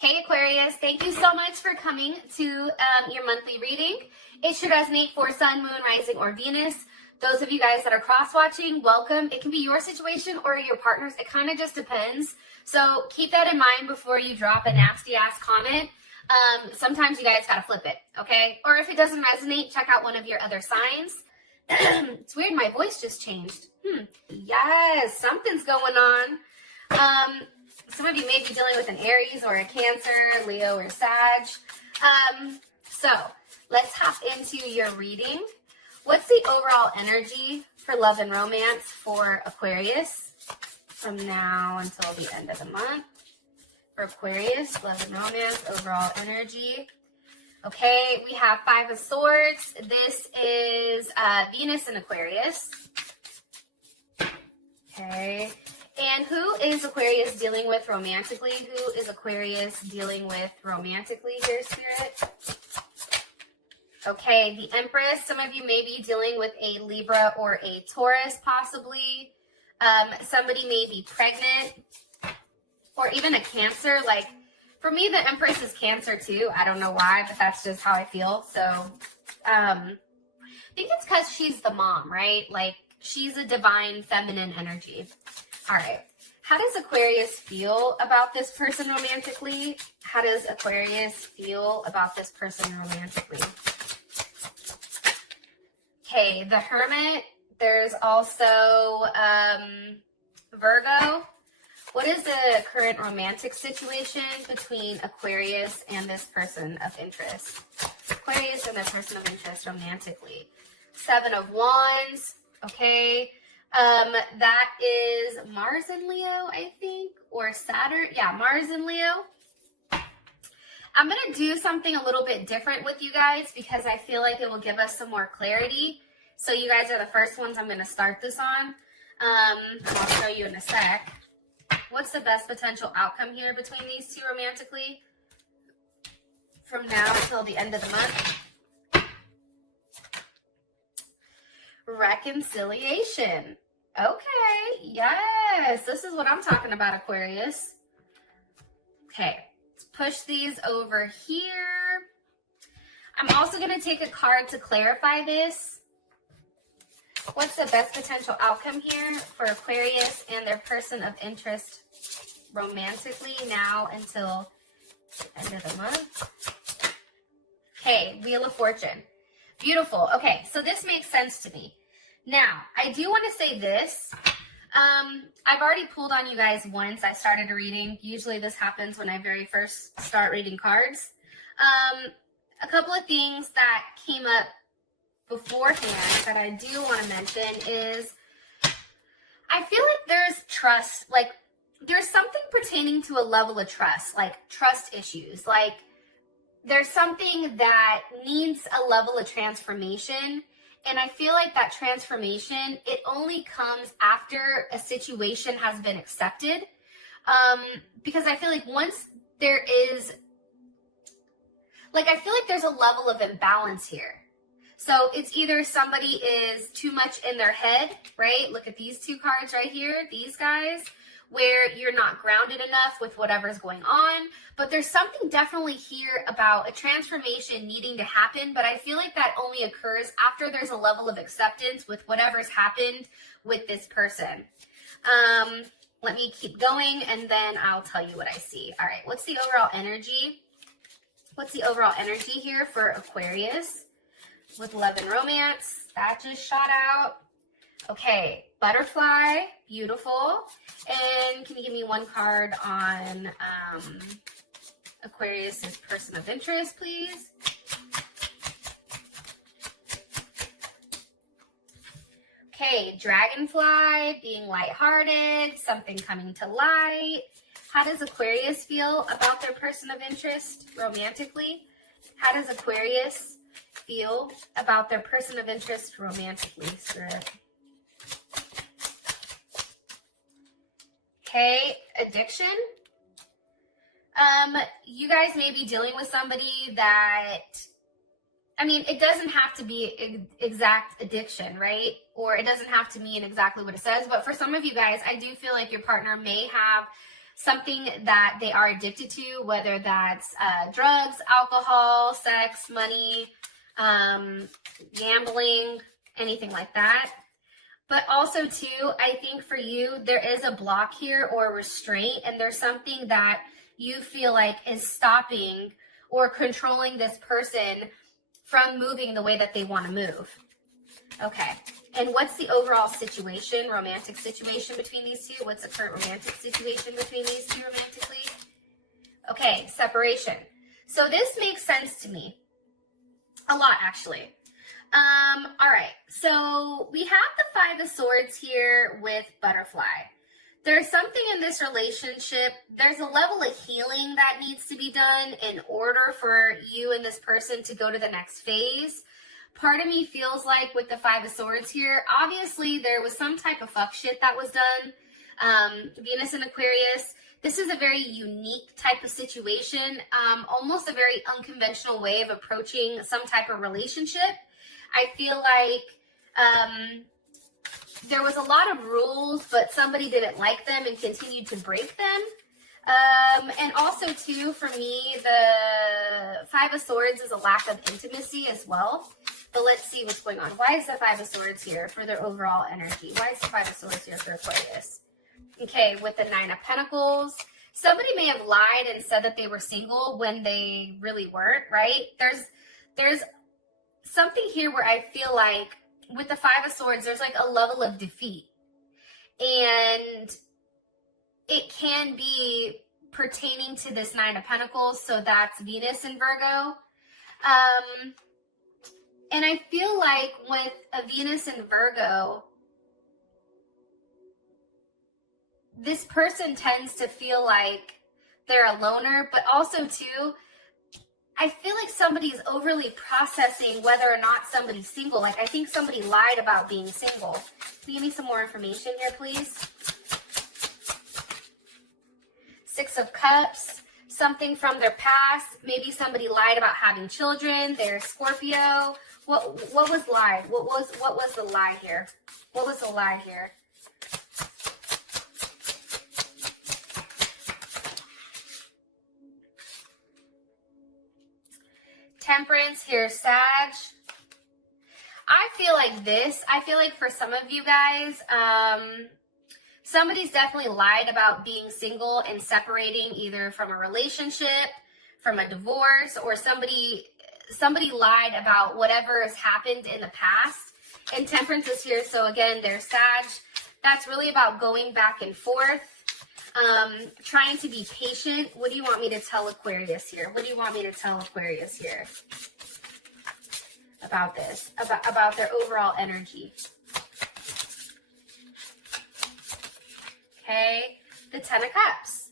Hey Aquarius, thank you so much for coming to your monthly reading. It should resonate for Sun, Moon, Rising, or Venus. Those of you guys that are cross-watching, welcome. It can be your situation or your partner's. It kind of just depends. So keep that in mind before you drop a nasty-ass comment. Sometimes you guys gotta flip it, okay? Or if it doesn't resonate, check out one of your other signs. It's weird, my voice just changed. Yes, something's going on. Some of you may be dealing with an Aries or a Cancer, Leo, or Sag. So let's hop into your reading. What's the overall energy for love and romance for Aquarius from now until the end of the month? For Aquarius, love and romance, overall energy. Okay, we have Five of Swords. This is Venus in Aquarius. Okay. And who is Aquarius dealing with romantically? Who is Aquarius dealing with romantically here, Spirit? Okay, the Empress. Some of you may be dealing with a Libra or a Taurus, possibly. Somebody may be pregnant. Or even a Cancer. Like, for me, the Empress is Cancer, too. I don't know why, but that's just how I feel. So, I think it's because she's the mom, right? Like, she's a divine feminine energy. All right. How does Aquarius feel about this person romantically? How does Aquarius feel about this person romantically? Okay, the Hermit. There's also Virgo. What is the current romantic situation between Aquarius and this person of interest? Aquarius and the person of interest romantically. Seven of Wands. Okay. That is Mars and Leo, I think, or Saturn. Yeah, Mars and Leo. I'm going to do something a little bit different with you guys because I feel like it will give us some more clarity. So you guys are the first ones I'm going to start this on. I'll show you in a sec. What's the best potential outcome here between these two romantically? From now until the end of the month. Reconciliation. Okay, yes, this is what I'm talking about, Aquarius. Okay, let's push these over here. I'm also going to take a card to clarify this. What's the best potential outcome here for Aquarius and their person of interest romantically now until the end of the month? Okay, Wheel of Fortune. Beautiful. Okay, so this makes sense to me. Now, I do want to say this. I've already pulled on you guys once I started a reading. Usually this happens when I very first start reading cards. A couple of things that came up beforehand that I do want to mention is I feel like there's trust, like there's something pertaining to a level of trust, like trust issues. Like there's something that needs a level of transformation. And I feel like that transformation, it only comes after a situation has been accepted. Because I feel like once there is, like, I feel like there's a level of imbalance here. So it's either somebody is too much in their head, right? Look at these two cards right here, these guys, where you're not grounded enough with whatever's going on. But there's something definitely here about a transformation needing to happen. But I feel like that only occurs after there's a level of acceptance with whatever's happened with this person. Let me keep going and then I'll tell you what I see. All right, what's the overall energy? What's the overall energy here for Aquarius with love and romance? That just shot out. Okay, butterfly, beautiful. And can you give me one card on Aquarius's person of interest, please? Okay, dragonfly, being lighthearted, something coming to light. How does Aquarius feel about their person of interest romantically? How does Aquarius feel about their person of interest romantically, Spirit? Okay, addiction. You guys may be dealing with somebody that, I mean, it doesn't have to be exact addiction, right? Or it doesn't have to mean exactly what it says. But for some of you guys, I do feel like your partner may have something that they are addicted to, whether that's drugs, alcohol, sex, money, gambling, anything like that. But also too, I think for you, there is a block here or a restraint, and there's something that you feel like is stopping or controlling this person from moving the way that they want to move. Okay. And what's the overall situation, romantic situation between these two? What's the current romantic situation between these two romantically? Okay, separation. So this makes sense to me. A lot, actually. All right. So we have the Five of Swords here with Butterfly. There's something in this relationship. There's a level of healing that needs to be done in order for you and this person to go to the next phase. Part of me feels like with the Five of Swords here, obviously there was some type of fuck shit that was done. Venus and Aquarius, this is a very unique type of situation, almost a very unconventional way of approaching some type of relationship. I feel like there was a lot of rules, but somebody didn't like them and continued to break them. And also too, for me, the Five of Swords is a lack of intimacy as well. But let's see what's going on. Why is the Five of Swords here for their overall energy? Why is the Five of Swords here for Aquarius? Okay, with the Nine of Pentacles, somebody may have lied and said that they were single when they really weren't, right? There's something here where I feel like with the Five of Swords, there's like a level of defeat. And it can be pertaining to this Nine of Pentacles, so that's Venus and Virgo. And I feel like with a Venus and Virgo, this person tends to feel like they're a loner, but also too, I feel like somebody's overly processing whether or not somebody's single. Like I think somebody lied about being single. Can you give me some more information here, please? Six of Cups, something from their past. Maybe somebody lied about having children. They're Scorpio. What was lied? What was the lie here? What was the lie here? Temperance here, Sag. I feel like this. I feel like for some of you guys, somebody's definitely lied about being single and separating either from a relationship, from a divorce, or somebody lied about whatever has happened in the past. And Temperance is here, so again, there's Sag. That's really about going back and forth, trying to be patient. What do you want me to tell Aquarius here? What do you want me to tell Aquarius here about this, about their overall energy? Okay, the Ten of Cups.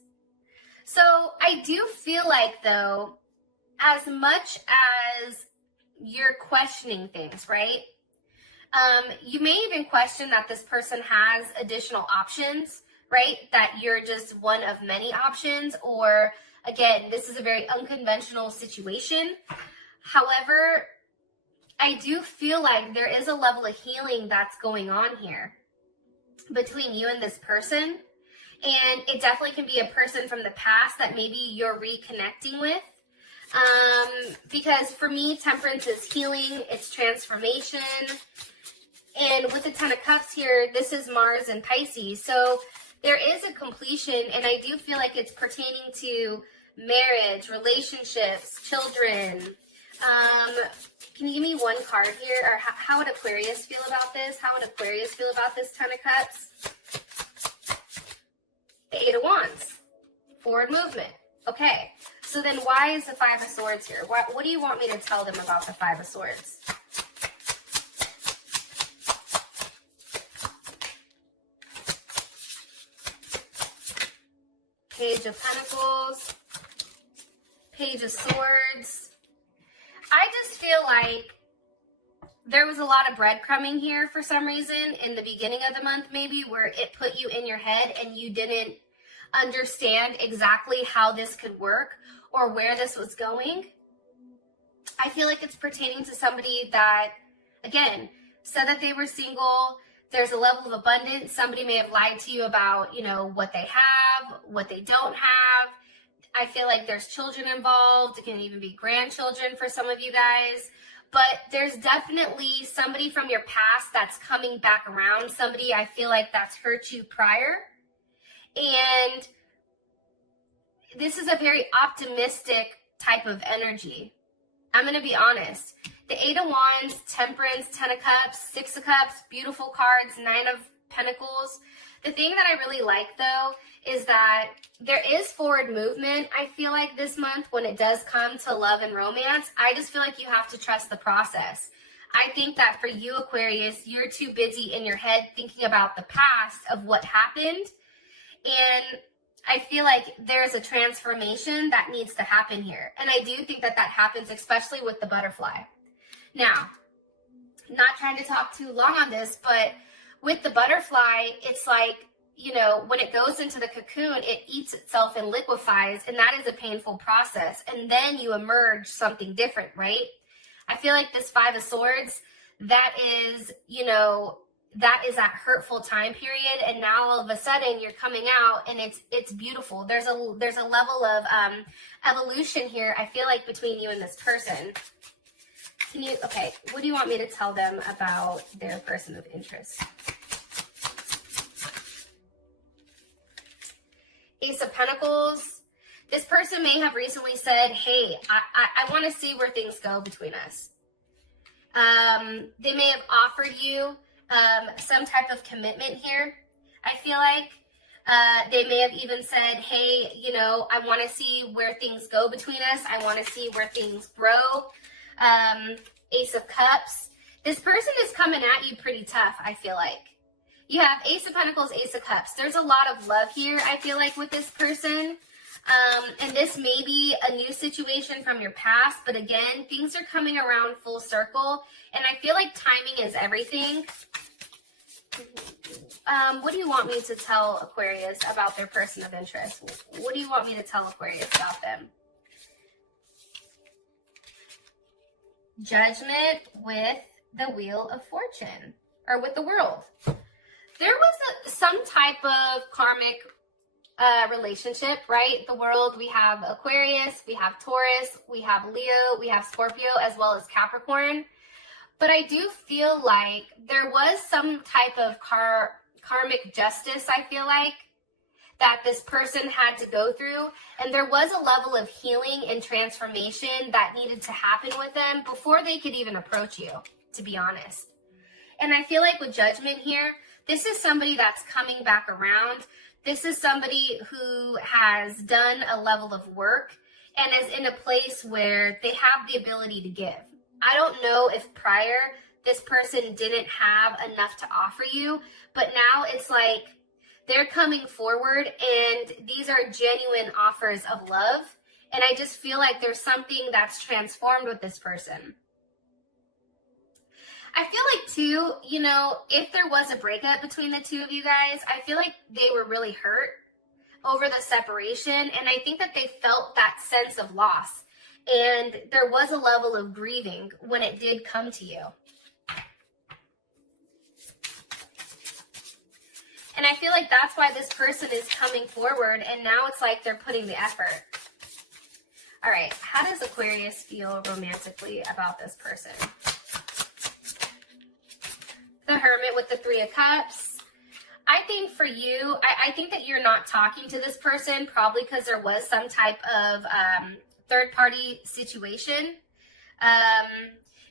So I do feel like, though, as much as you're questioning things, right? You may even question that this person has additional options, right? That you're just one of many options, or again, this is a very unconventional situation. However, I do feel like there is a level of healing that's going on here between you and this person. And it definitely can be a person from the past that maybe you're reconnecting with. Because for me, Temperance is healing, it's transformation. And with the Ten of Cups here, this is Mars and Pisces. So there is a completion, and I do feel like it's pertaining to marriage, relationships, children. Can you give me one card here? Or how would Aquarius feel about this? How would Aquarius feel about this Ten of Cups? The Eight of Wands. Forward movement. Okay. So then why is the Five of Swords here? What do you want me to tell them about the Five of Swords? Page of Pentacles. Page of Swords. I just feel like there was a lot of breadcrumbing here for some reason in the beginning of the month, maybe, where it put you in your head and you didn't understand exactly how this could work or where this was going. I feel like it's pertaining to somebody that, again, said that they were single. There's a level of abundance. Somebody may have lied to you about, you know, what they have, what they don't have. I feel like there's children involved. It can even be grandchildren for some of you guys. But there's definitely somebody from your past that's coming back around. Somebody I feel like that's hurt you prior. And this is a very optimistic type of energy. I'm going to be honest. The 8 of Wands, Temperance, 10 of Cups, 6 of Cups, beautiful cards, 9 of Pentacles. The thing that I really like, though, is that there is forward movement, I feel like, this month when it does come to love and romance. I just feel like you have to trust the process. I think that for you, Aquarius, you're too busy in your head thinking about the past of what happened. And I feel like there's a transformation that needs to happen here. And I do think that that happens, especially with the butterfly. Now, not trying to talk too long on this, but with the butterfly, it's like, you know, when it goes into the cocoon, it eats itself and liquefies, and that is a painful process. And then you emerge something different, right? I feel like this 5 of Swords, that is, you know, that is that hurtful time period, and now all of a sudden you're coming out and it's beautiful. There's a level of evolution here, I feel like, between you and this person. Okay, what do you want me to tell them about their person of interest? Ace of Pentacles. This person may have recently said, hey, I want to see where things go between us. They may have offered you some type of commitment here, I feel like. They may have even said, hey, you know, I want to see where things go between us. I want to see where things grow. Ace of Cups. This person is coming at you pretty tough, I feel like. You have Ace of Pentacles, Ace of Cups. There's a lot of love here, I feel like, with this person. And this may be a new situation from your past, but again, things are coming around full circle. And I feel like timing is everything. What do you want me to tell Aquarius about their person of interest? What do you want me to tell Aquarius about them? Judgment with the Wheel of Fortune, or with the World. There was some type of karmic relationship, right? The World, we have Aquarius, we have Taurus, we have Leo, we have Scorpio, as well as Capricorn. But I do feel like there was some type of karmic justice, I feel like, that this person had to go through. And there was a level of healing and transformation that needed to happen with them before they could even approach you, to be honest. And I feel like with Judgment here, this is somebody that's coming back around. This is somebody who has done a level of work and is in a place where they have the ability to give. I don't know if prior this person didn't have enough to offer you, but now it's like they're coming forward and these are genuine offers of love. And I just feel like there's something that's transformed with this person. I feel like too, you know, if there was a breakup between the two of you guys, I feel like they were really hurt over the separation. And I think that they felt that sense of loss. And there was a level of grieving when it did come to you. And I feel like that's why this person is coming forward, and now it's like they're putting the effort. All right, how does Aquarius feel romantically about this person? The Hermit with the 3 of Cups. I think for you, I think that you're not talking to this person probably because there was some type of third-party situation.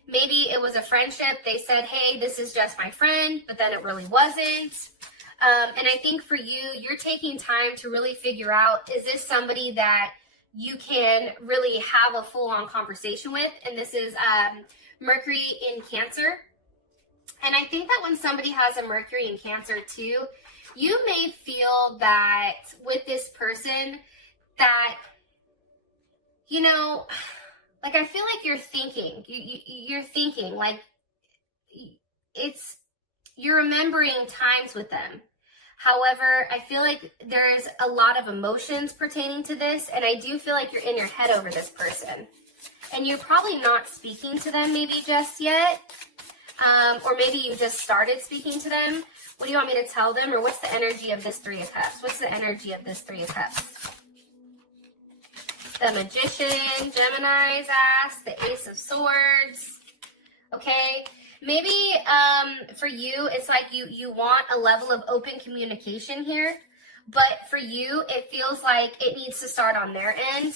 Maybe it was a friendship. They said, hey, this is just my friend, but then it really wasn't. And I think for you, you're taking time to really figure out, is this somebody that you can really have a full-on conversation with? And this is Mercury in Cancer. And I think that when somebody has a Mercury in Cancer too, you may feel that with this person that, you know, like I feel like you're thinking, you're thinking like you're remembering times with them. However, I feel like there's a lot of emotions pertaining to this, and I do feel like you're in your head over this person. And you're probably not speaking to them maybe just yet, or maybe you just started speaking to them. What do you want me to tell them? Or what's the energy of this Three of Cups? What's the energy of this Three of Cups? The Magician, Gemini's ass, the Ace of Swords. Okay, maybe for you, it's like you want a level of open communication here, but for you, it feels like it needs to start on their end.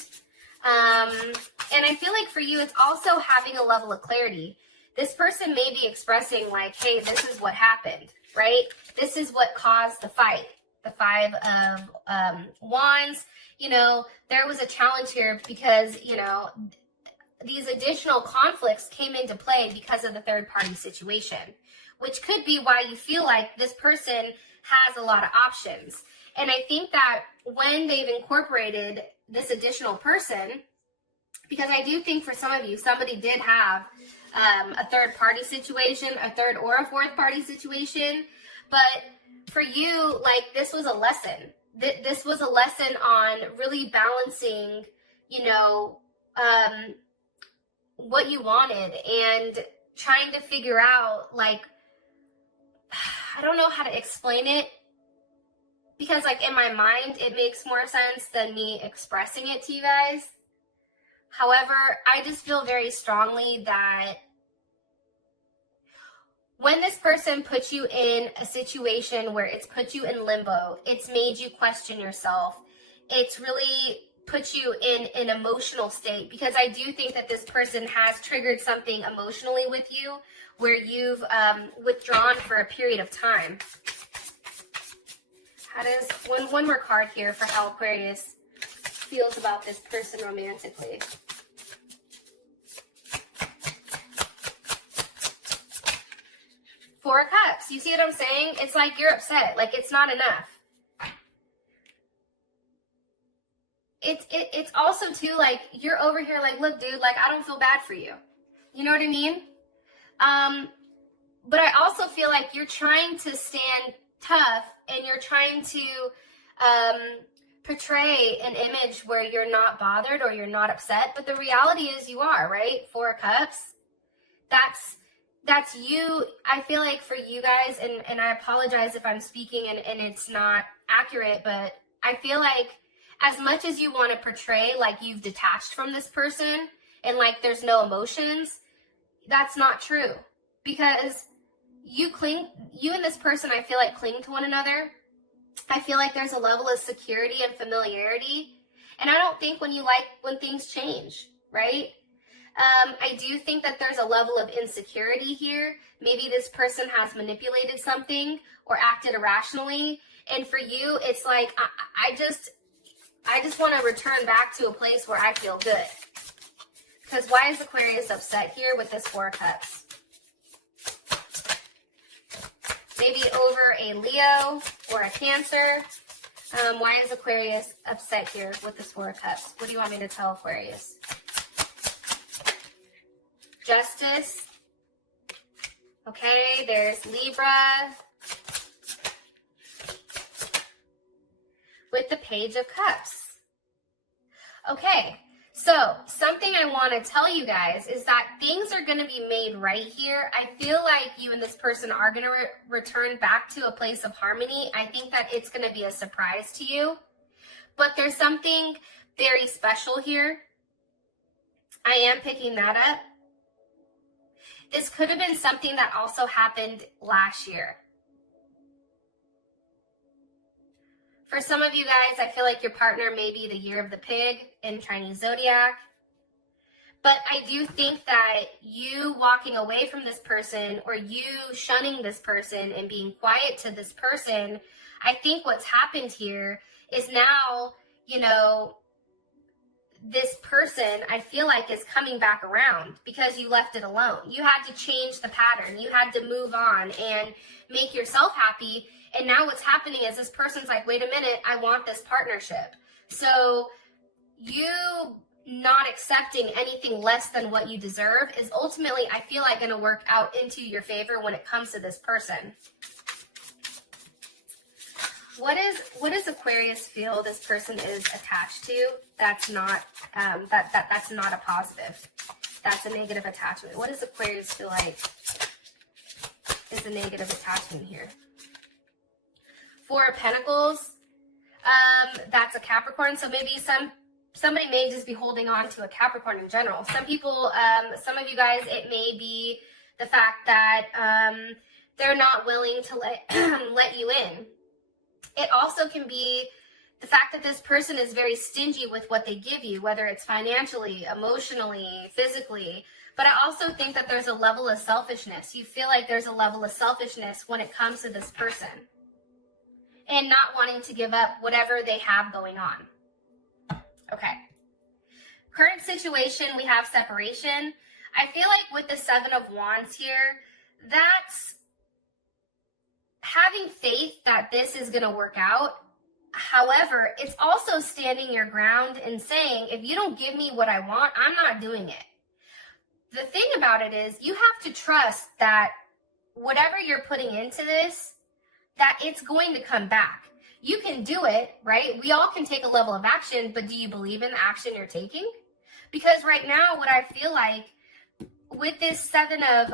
And I feel like for you, it's also having a level of clarity. This person may be expressing like, hey, this is what happened, right? This is what caused the fight. The Five of Wands, you know, there was a challenge here because, you know, these additional conflicts came into play because of the third party situation, which could be why you feel like this person has a lot of options. And I think that when they've incorporated this additional person, because I do think for some of you, somebody did have a third party situation, a third or a fourth party situation, but for you, like, this was a lesson. This was a lesson on really balancing, you know, what you wanted and trying to figure out, like, I don't know how to explain it because, like, in my mind, it makes more sense than me expressing it to you guys. However, I just feel very strongly that when this person puts you in a situation where it's put you in limbo, it's made you question yourself, it's really put you in an emotional state, because I do think that this person has triggered something emotionally with you where you've withdrawn for a period of time. How does one more card here for how Aquarius feels about this person romantically? Four of Cups. You see what I'm saying? It's like you're upset. Like, it's not enough. It's also, too, like, you're over here like, look, dude, like, I don't feel bad for you. You know what I mean? But I also feel like you're trying to stand tough and you're trying to portray an image where you're not bothered or you're not upset. But the reality is you are, right? Four of Cups. That's you. I feel like for you guys, and I apologize if I'm speaking and it's not accurate, but I feel like as much as you want to portray like you've detached from this person and like there's no emotions, that's not true. Because you and this person, I feel like, cling to one another. I feel like there's a level of security and familiarity. And I don't think when things change, right? I do think that there's a level of insecurity here. Maybe this person has manipulated something or acted irrationally. And for you, it's like, I just want to return back to a place where I feel good. Because why is Aquarius upset here with this Four of Cups? Maybe over a Leo or a Cancer. Why is Aquarius upset here with this Four of Cups? What do you want me to tell Aquarius? Justice. Okay, there's Libra. With the Page of Cups. Okay, so something I want to tell you guys is that things are going to be made right here. I feel like you and this person are going to return back to a place of harmony. I think that it's going to be a surprise to you. But there's something very special here. I am picking that up. This could have been something that also happened last year. For some of you guys, I feel like your partner may be the year of the pig in Chinese zodiac. But I do think that you walking away from this person or you shunning this person and being quiet to this person, I think what's happened here is now, you know, this person, I feel like, is coming back around because you left it alone. You had to change the pattern. You had to move on and make yourself happy. And now what's happening is this person's like, wait a minute, I want this partnership. So you not accepting anything less than what you deserve is ultimately, I feel like, going to work out into your favor when it comes to this person. What does Aquarius feel this person is attached to? That's not that's not a positive. That's a negative attachment. What does Aquarius feel like is the negative attachment here? Four of Pentacles, that's a Capricorn. So maybe somebody may just be holding on to a Capricorn in general. Some people, some of you guys, it may be the fact that they're not willing to let you in. It also can be the fact that this person is very stingy with what they give you, whether it's financially, emotionally, physically. But I also think that there's a level of selfishness. You feel like there's a level of selfishness when it comes to this person and not wanting to give up whatever they have going on. Okay. Current situation, we have separation. I feel like with the Seven of Wands here, that's having faith that this is going to work out. However, it's also standing your ground and saying, if you don't give me what I want, I'm not doing it. The thing about it is you have to trust that whatever you're putting into this, that it's going to come back. You can do it, right? We all can take a level of action, but do you believe in the action you're taking? Because right now, what I feel like with this Seven of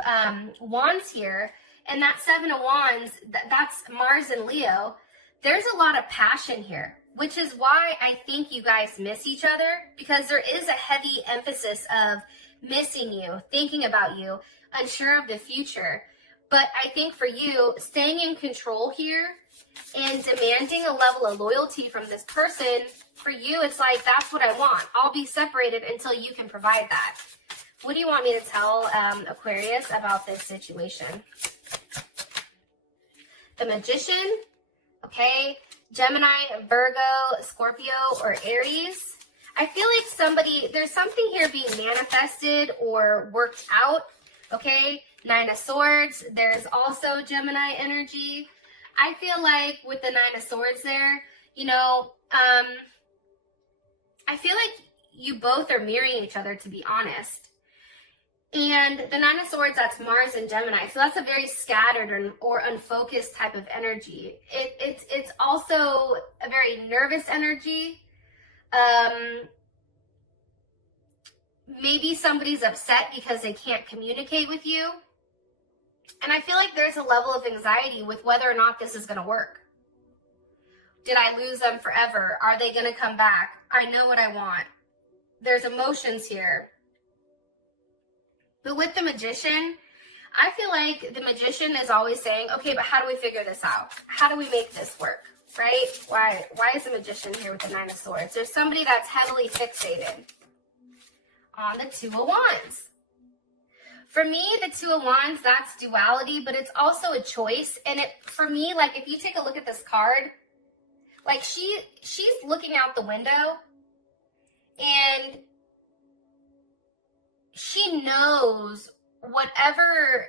Wands here, and that Seven of Wands, that's Mars and Leo, there's a lot of passion here, which is why I think you guys miss each other, because there is a heavy emphasis of missing you, thinking about you, unsure of the future. But I think for you, staying in control here and demanding a level of loyalty from this person, for you, it's like, that's what I want. I'll be separated until you can provide that. What do you want me to tell Aquarius about this situation? The Magician, okay, Gemini, Virgo, Scorpio, or Aries. I feel like there's something here being manifested or worked out, okay? Nine of Swords, there's also Gemini energy. I feel like with the Nine of Swords there, you know, I feel like you both are mirroring each other, to be honest. And the Nine of Swords, that's Mars and Gemini. So that's a very scattered or unfocused type of energy. It's also a very nervous energy. Maybe somebody's upset because they can't communicate with you. And I feel like there's a level of anxiety with whether or not this is going to work. Did I lose them forever? Are they going to come back? I know what I want. There's emotions here. But with the Magician, I feel like the Magician is always saying, okay, but how do we figure this out? How do we make this work, right? Why is the Magician here with the Nine of Swords? There's somebody that's heavily fixated on the Two of Wands. For me, the Two of Wands, that's duality, but it's also a choice. And for me, like, if you take a look at this card, like she's looking out the window and she knows whatever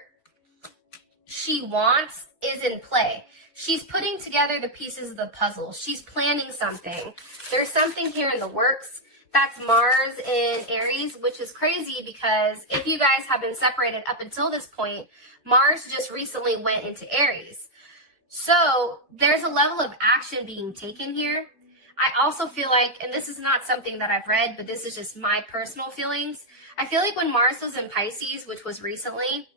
she wants is in play. She's putting together the pieces of the puzzle. She's planning something. There's something here in the works. That's Mars in Aries, which is crazy because if you guys have been separated up until this point, Mars just recently went into Aries. So there's a level of action being taken here. I also feel like, and this is not something that I've read, but this is just my personal feelings. I feel like when Mars was in Pisces, which was recently,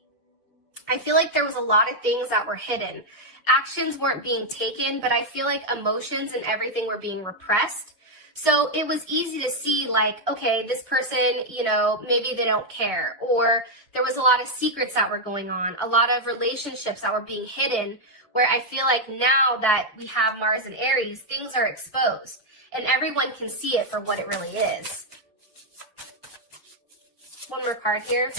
I feel like there was a lot of things that were hidden. Actions weren't being taken, but I feel like emotions and everything were being repressed. So it was easy to see like, okay, this person, you know, maybe they don't care. Or there was a lot of secrets that were going on, a lot of relationships that were being hidden, where I feel like now that we have Mars and Aries, things are exposed and everyone can see it for what it really is. One more card here.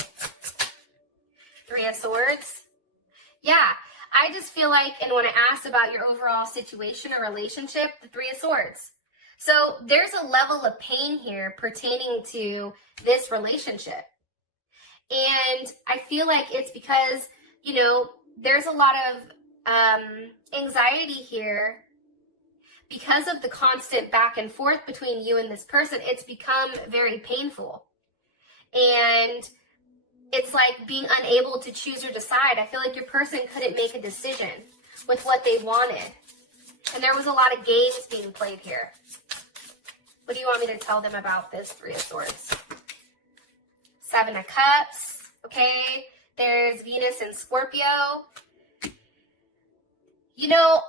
Three of Swords. Yeah, I just feel like, and when I asked about your overall situation or relationship, the Three of Swords. So there's a level of pain here pertaining to this relationship. And I feel like it's because, you know, there's a lot of anxiety here because of the constant back and forth between you and this person. It's become very painful. And it's like being unable to choose or decide. I feel like your person couldn't make a decision with what they wanted. And there was a lot of games being played here. What do you want me to tell them about this Three of Swords? Seven of Cups. Okay. There's Venus and Scorpio. You know,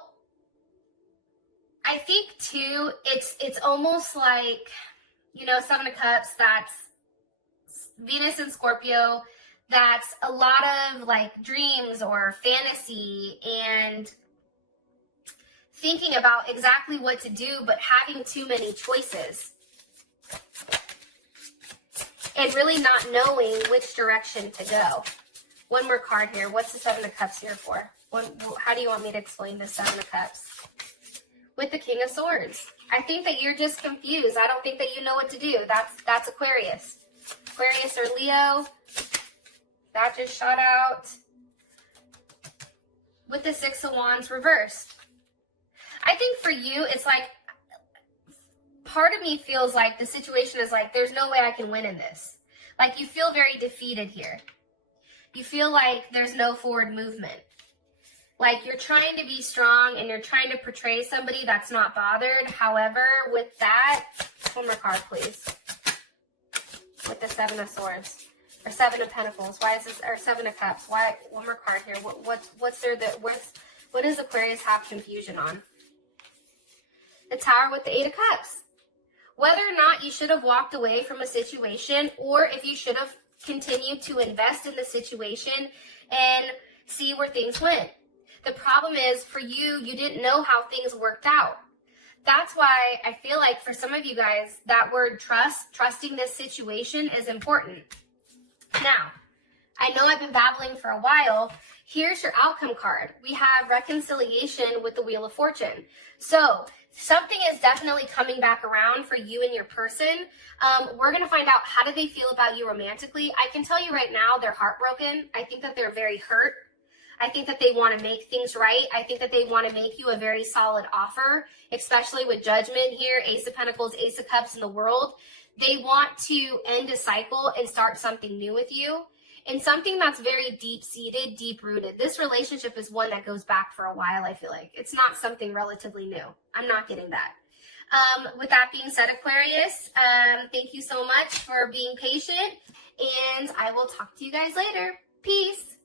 I think too, it's almost like, you know, Seven of Cups, that's Venus and Scorpio, that's a lot of like dreams or fantasy and thinking about exactly what to do, but having too many choices. And really not knowing which direction to go. One more card here. What's the Seven of Cups here for? How do you want me to explain the Seven of Cups? With the King of Swords. I think that you're just confused. I don't think that you know what to do. That's Aquarius. Aquarius or Leo. That just shot out. With the Six of Wands reversed. I think for you, it's like, part of me feels like the situation is like, there's no way I can win in this. Like, you feel very defeated here. You feel like there's no forward movement. Like, you're trying to be strong and you're trying to portray somebody that's not bothered. However, with that, one more card, please. With the Seven of Swords. Or Seven of Pentacles. Why is this, or Seven of Cups? Why, one more card here. What does Aquarius have confusion on? The Tower with the Eight of Cups. Whether or not you should have walked away from a situation, or if you should have continued to invest in the situation and see where things went. The problem is, for you, you didn't know how things worked out. That's why I feel like for some of you guys, that word trusting this situation is important. Now, I know I've been babbling for a while. Here's your outcome card. We have reconciliation with the Wheel of Fortune. So something is definitely coming back around for you and your person. We're going to find out, how do they feel about you romantically. I can tell you right now, they're heartbroken. I think that they're very hurt. I think that they want to make things right. I think that they want to make you a very solid offer, especially with Judgment here, Ace of Pentacles, Ace of Cups in the World. They want to end a cycle and start something new with you, and something that's very deep-seated, deep-rooted. This relationship is one that goes back for a while, I feel like. It's not something relatively new. I'm not getting that. With that being said, Aquarius, thank you so much for being patient, and I will talk to you guys later. Peace.